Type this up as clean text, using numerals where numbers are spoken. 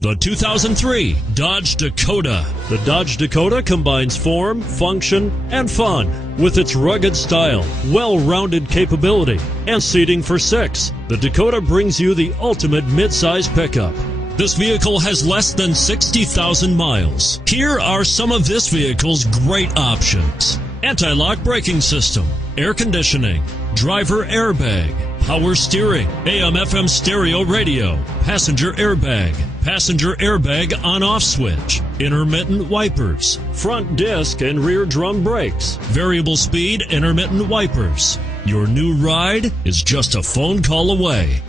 The 2003 Dodge Dakota. The Dodge Dakota combines form, function, and fun with its rugged style, well-rounded capability, and seating for 6. The Dakota brings you the ultimate midsize pickup. This vehicle has less than 60,000 miles. Here are some of this vehicle's great options: anti-lock braking system, air conditioning, driver airbag, power steering, AM/FM stereo radio, passenger airbag on-off switch, intermittent wipers, front disc and rear drum brakes, variable speed intermittent wipers. Your new ride is just a phone call away.